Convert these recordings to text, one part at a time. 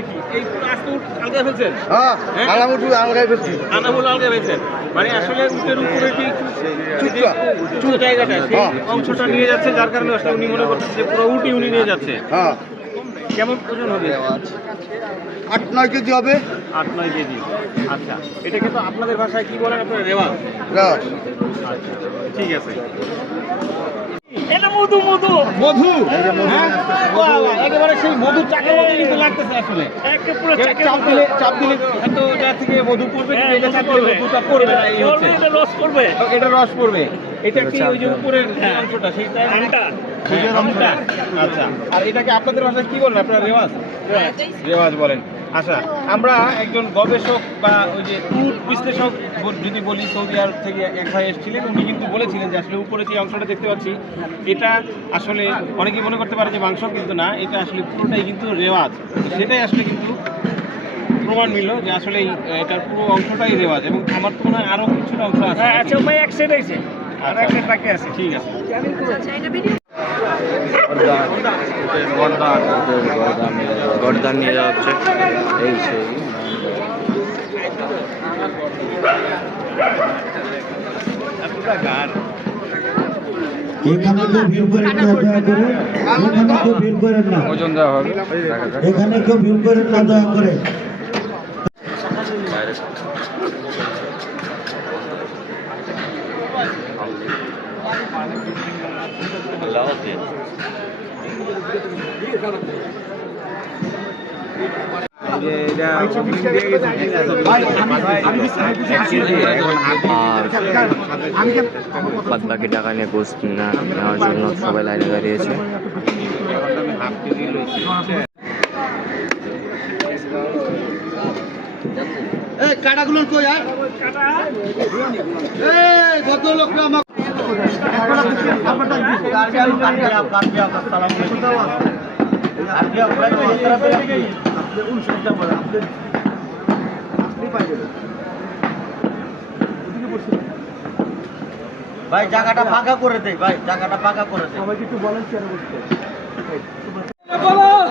কি? এই আস্ত ফেলছেন? হ্যাঁ হ্যাঁ? আলামুটু ফেলছি। আনামুল আলগা ফেলছেন। মানে আসলে উটের উপরে। জায়গাটা সেই হ্যাঁ। অংশটা নিয়ে যাচ্ছে যার কারণে আসলে উনি মনে করছেন যে পুরো উটি উনি নিয়ে যাচ্ছে। হ্যাঁ। কেমন ওজন হবে? আট নয় কেজি হবে। আট নয় কেজি। আচ্ছা এটাকে তো আপনাদের ভাষায় কি বলেন আপনারা? রেওয়া ঠিক আছে। এটা মধু মধু। মধু? হ্যাঁ? একেবারে সেই মধুর চাকের মতো কিন্তু লাগতেছে আসলে। চাপ দিলে চাপ দিলে হয়তো যা থেকে মধু পড়বে কিন্তু এটা চাপ দিলে মধুটা পড়বে না এই হচ্ছে। রস করবে এটা রস পড়বে। এটা কি ওই যে উপরের অংশটা সেইটা হ্যাঁ, আমটা আচ্ছা। আর এটাকে আপনাদের ভাষায় কি বলেন আপনারা রেওয়াজ। রেওয়াজ বলেন। আচ্ছা আমরা একজন গবেষক বা ওই যে উট বিশ্লেষক যদি বলি সৌদি আরব থেকে এক ভাই এসেছিলেন উনি কিন্তু বলেছিলেন যে আসলে উপরে যে অংশটা দেখতে পাচ্ছি এটা আসলে অনেকেই মনে করতে পারে যে মাংস কিন্তু না এটা আসলে পুরোটাই কিন্তু রেওয়াজ। সেটাই আসলে কিন্তু প্রমাণ মিলল যে আসলে এটার পুরো অংশটাই রেওয়াজ এবং আমার তো মনে হয় আরও কিছুটা অংশ আছে। হ্যাঁ আচ্ছা ভাই এক সেট আছে আর আচ্ছা। এক সেট বাকি আছে। ঠিক আছে। গরদান নিয়ে যাওয়া হচ্ছে। এই সেই। এখানে কেউ ভিড় করেন না দয়া করে। এখানে কেউ ভিড় করেন না। ওজন দেওয়া হবে। এখানে কেউ ভিড় করেন না দয়া করে। বাইরে আর বাদ টাকা নিয়ে জন্য সবাই লাইনে দাঁড়িয়েছে ভাই জায়গাটা ফাঁকা করে দে ভাই জায়গাটা ফাঁকা করে দে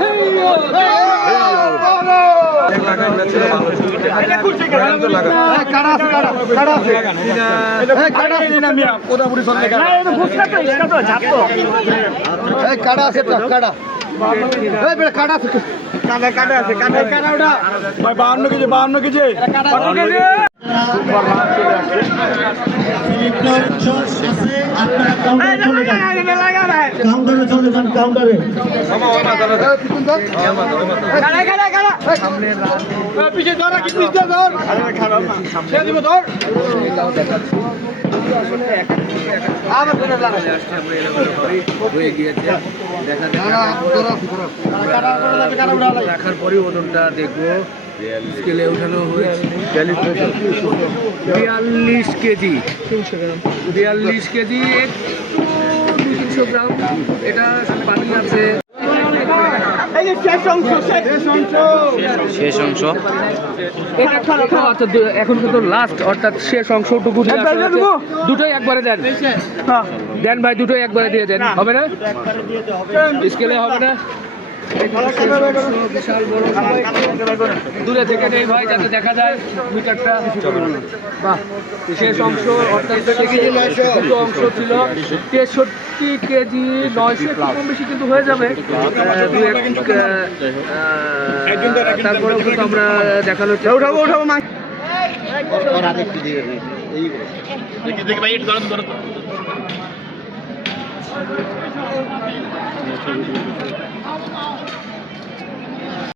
এই কাটা বলেন কাটা আছে পুরোপুরি সরতে কাটা না এটা ফুসকা তো ইসকা তো ঝাপ তো এই কাটা আছে কাটা কাটা আছে? কাটা কাটা আছে কাটা কাটা ওটা। বাহান্ন 52 কেজি। 52 কেজি। কাউন্টারে চলে যান কাউন্টারে পিছিয়ে ধর কি পিছিয়ে ধর ছেড়ে দিব ধর আবার ধরে লাগা রাখার পরে দেখব স্কেলে উঠানো হয়েছে। বিয়াল্লিশ কেজি। বিয়াল্লিশ কেজি একটু তিনশো গ্রাম। এটা পানি আছে। শেষ অংশ আচ্ছা এখন কিন্তু লাস্ট অর্থাৎ শেষ অংশটুকু দুটোই একবারে দেন। হ্যাঁ, দেন ভাই দুটোই একবারে দিয়ে দেন। হবে না? স্কেলে হবে না? দূরে থেকে নেই ভাই যাতে দেখা যায় মিটারটা বাহ শেষ অংশ অর্থাৎ দুটো অংশ ছিল। তেষট্টি কেজি নয়শো একটু কম বেশি কিন্তু হয়ে যাবে। দু তারপরেও কিন্তু আমরা দেখানো উঠাবো উঠাবো দেখি ভাই একটু ধরো ধরো। তো।